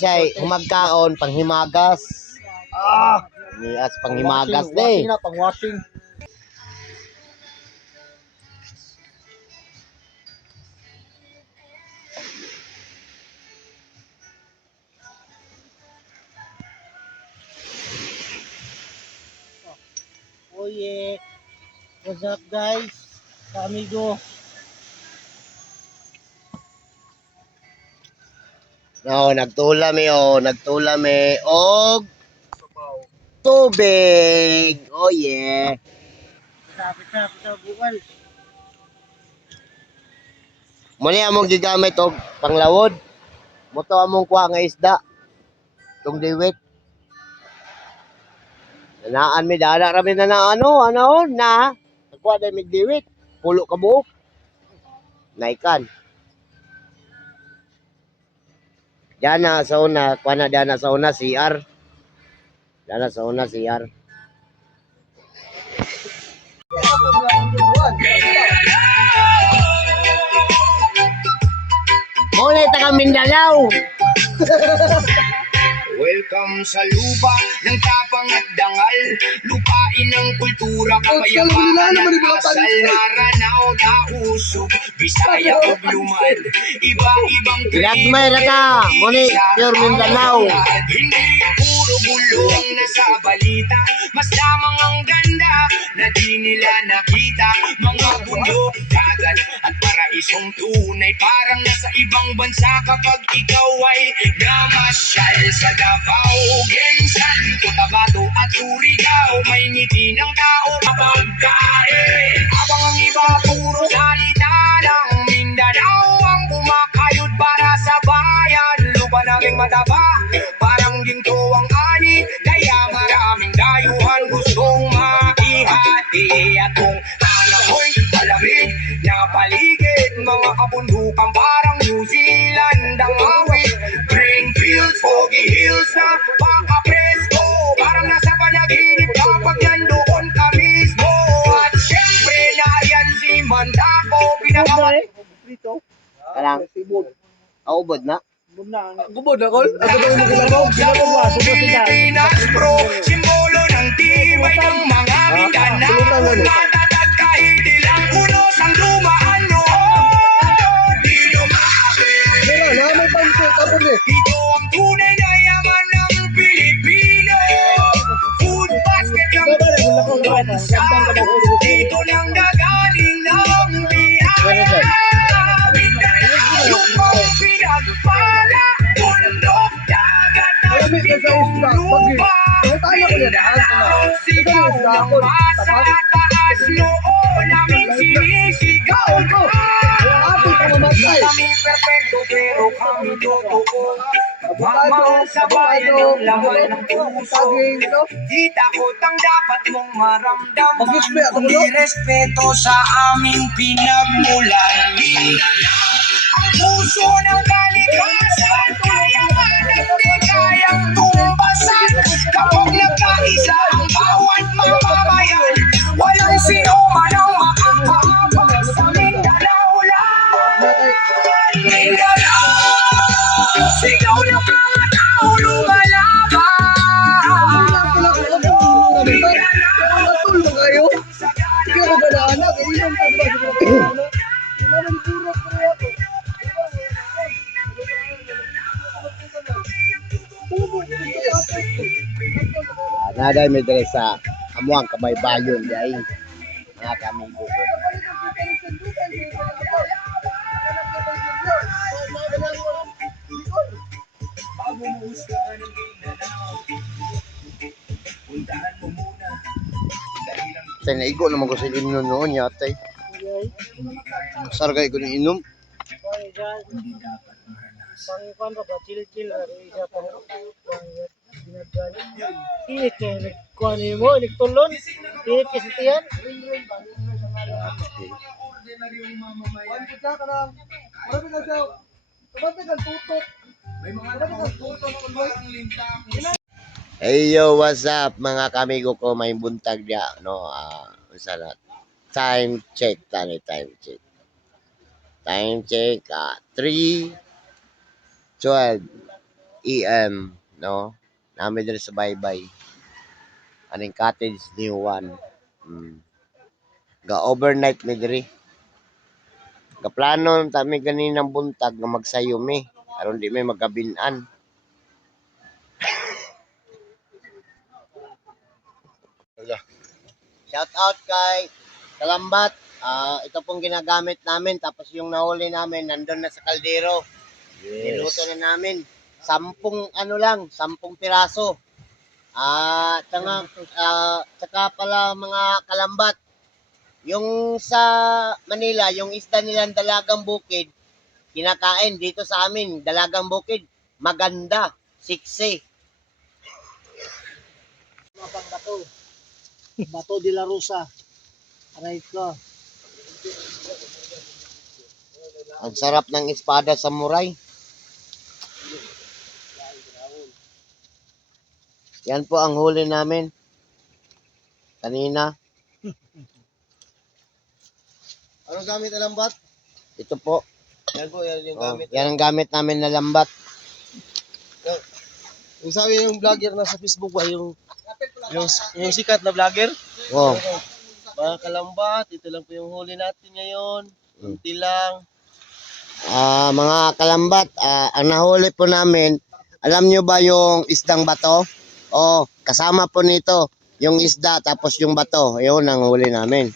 Siya humagkaon panghimagas. Nias panghimagas Washing ni. na, pang washing. Oh yeah. What's up guys? Amigo. No, nagtula mi og tubig. Oh yeah. Pita buwan. Muni among gigamit og panglawod. Moto among kuha nga isda. Tung diwit. Nanaan mi dada ra mi na ano na. Kuha day mi diwit. Pulo ka buok. Naikan. Dana sa una, kuha na dana sa una CR. Dana sa una CR. Muna taga Mindanao. Welcome sa lupa ng tapang at dangal. Lupain ng kultura, kapayapaan at asal. Naranaw, dausog, Bisaya o Lumad. Iba-ibang Pinagmay na ka. Muna pure Mindanao. Hindi puro bulong na sa balita. Mas lamang ang ganda na di nila nakita. Mga bundok, dagat at paraisong tunay. Parang nasa ibang bansa kapag ikaw ay namasyal sa Davao, Gensan, Cotabato at Surigao. May ngiti ng tao kapag kain. Habang ang iba puro salita ng Mindanao ang kumakayod para sa bayan. Lupa naming mataba, parang ginto ang ani. Kaya maraming dayuhan gustong makihati. At kung hanap mo'y malamig na paligid, mga kabundukan parang New Zealand ang awit. Greenfields, foggy hills na makapresko, parang nasa panaginip kapag nandoon ka mismo. At syempre nariyan si Mandaco, pinakamat. Kalang aubod na. Gubod ako. Ako daw mo gilagaw. Gilagaw ba? Pilipinas Pro, simbolo ng tibay ng mga Mindanao. Matatag kahit ilang punos ang lumaan noon. Di lumapit. May pansit ako ni. Ito ang tunay na yaman ng Pilipino. Food basket ng buong bansa. Dito nang gagaling ng biyaya. Mindanao, lupang pinagpala. Bundok, dagat at lupa. Mindanao, sigaw ng masa. Taas noon namin sinisigaw. Kami perfecto pero kami totoo. Magmahal sa bayan ang laman ng puso. Di takot ang dapat mong maramdaman. Kundi respeto sa aming pinagmulan. Mindanao, ang puso ng kalikasan. Kaya hindi kayang tumbasan. Kapag nagkaisa ang bawat mamamayan, walang sino man ang makakaabas sa Mindanao lang. Mindanao, sigaw ng mga tao lumalaban. Naday may dire sa amuang kamay bayon day. Mga kamigo ko. Bago mo husgahan ng Mindanao, puntahan mo muna. Dahil ang Sa naigo naman ko sa inom noon yatay. Sargay ko ng inom. hindi dapat mahalas. Pangikuan ba? Chill-chill. Isa pa. Ginagani. Tiit kaya nagkuhan mo. Nagtulon. Tiit kasi tiyan. Ordinaryong mamamayan. May mga nakaututok kung parang linta kung Hey yo, what's up mga kamigo ko, may buntag dia no. Usa na time check tani time check. Time check 3:12. EM, no? Namin diri sa Baybay. Aning cottage new one. Ga overnight mi diri. Ga plano ta mi ganinang buntag nga magsayo mi aron di mi magabinan. Shout out kay Kalambat. Ito pong ginagamit namin tapos yung nahuli namin nandun na sa kaldero. Niluto na namin. 10 piraso. Tsaka pala mga Kalambat. Yung sa Manila, yung isda nilang dalagang bukid, kinakain dito sa amin, dalagang bukid, maganda, siksi. Mga pangbato. Bato de la Rosa. Aray ko. Ang sarap ng espada samurai. Yan po ang huli namin. Kanina. Anong gamit na lambat? Ito po. Yan po, yan yung Oh, gamit. yan ang gamit namin na lambat. Yung sabi ng vlogger na sa Facebook ba, yung sikat na vlogger? Oh. Mga Kalambat, ito lang po yung huli natin ngayon. Kunti lang. Mga Kalambat, ang nahuli po namin, alam nyo ba yung isdang bato? Oh, kasama po nito yung isda tapos yung bato. Yun ang huli namin.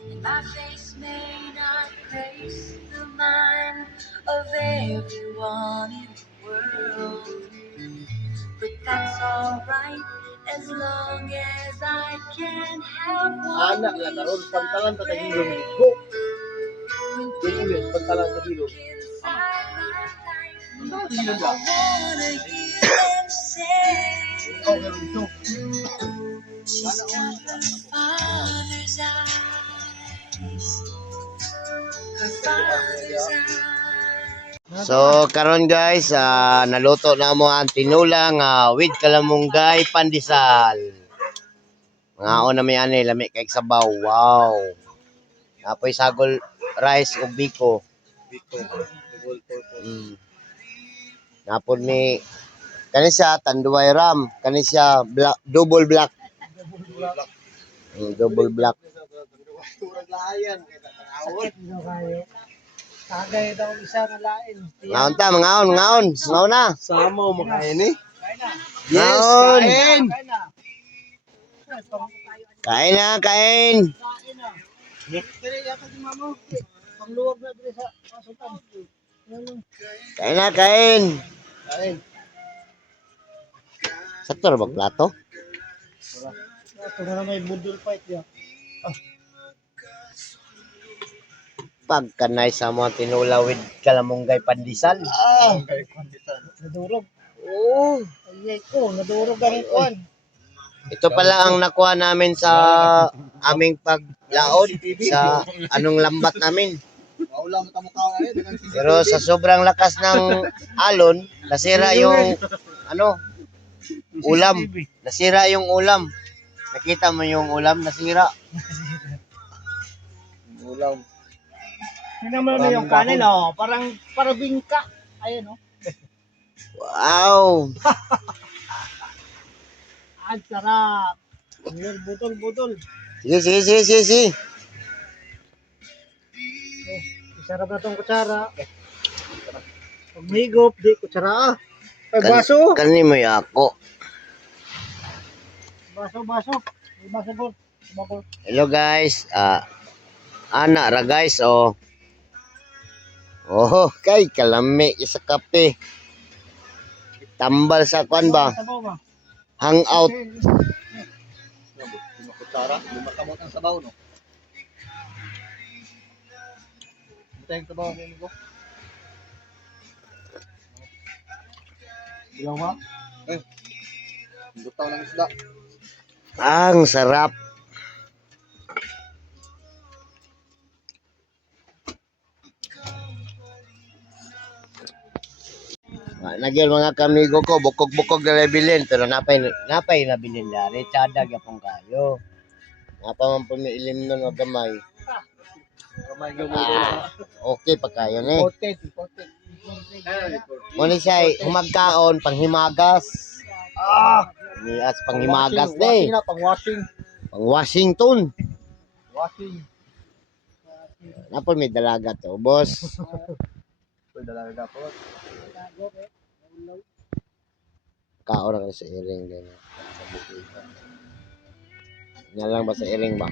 And my face may not grace the mind of everyone in the world, but that's alright as long as I can have one. Anak lang, karoon, pantalan pa tayo yung ligo. Yung ulit, pantalan sa dilo. Inside my life, I wanna hear them say Oh, meron ito. she's got her father's eyes. Her father's eyes. So, karon guys, naluto na mo ang tinulang with kalamunggay pandesal. Ngaon na may ani, lami kay sabaw. Wow. Apoy sagol rice ug biko. Napon ni kani siya tanduay ram, kani siya double black. Double black. Layan, sakit nyo kayo. Tagay daw isa na lain. Ngaon ta, ngaon na. Sama mo kain eh. Ngaon. Kain! Kain na, kain. Dili yata di mamo. Pangluwag na dili sa pasukan. Kain na, kain. Kain. Sakto ra ba plato? Ito na may budol fight ya. Pagkanay sa mga tinula with kalamunggay pandesal. Nadurog. Oh. Ayay ko, nadurog ang kuan. Ito pala ang nakuha namin sa aming paglaod sa anong lambat namin. Pero sa sobrang lakas ng alon, nasira yung ulam. Nasira yung ulam. Nakita mo yung ulam nasira. Ulam. Tingnan mo na yung kanin, oh. Parang bingka. Ayun, oh. Wow. Ang sarap. Ayun, butol. Sige. Oh, isarap na tong kutsara. Pag mahigop, di kutsara. Ay, baso. Kani mo ako. Baso. May baso po. Hello guys. Ana ra guys oh. Oh, kay kalami sa kape. Tambal sa kwan ba? Hangout. Kutsara, lumakamot ang sabaw, no? Butay ang sabaw, ko. Ilang ma? Butaw lang isda. Ang sarap. Nagyan mga kamigo ko, bukog-bukog na nabilin, pero napay nabilin dari, tsadag yapong kayo. Napa man pumiilim nun o gamay. Kamay Okay pa kayo ni. Imported. Muna siya, humagkaon, panghimagas. Nias panghimagas Washing ni. na, pang-washing. Pang Washington. Washing. Napon may dalaga to, boss. Pwede dalaga po. Kaon na sa iring din. Yan lang ba sa iring ba?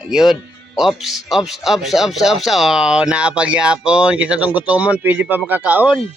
Ayun. Ops. Oh, naapagyapon. Kita tong gutomon, pwede pa makakaon.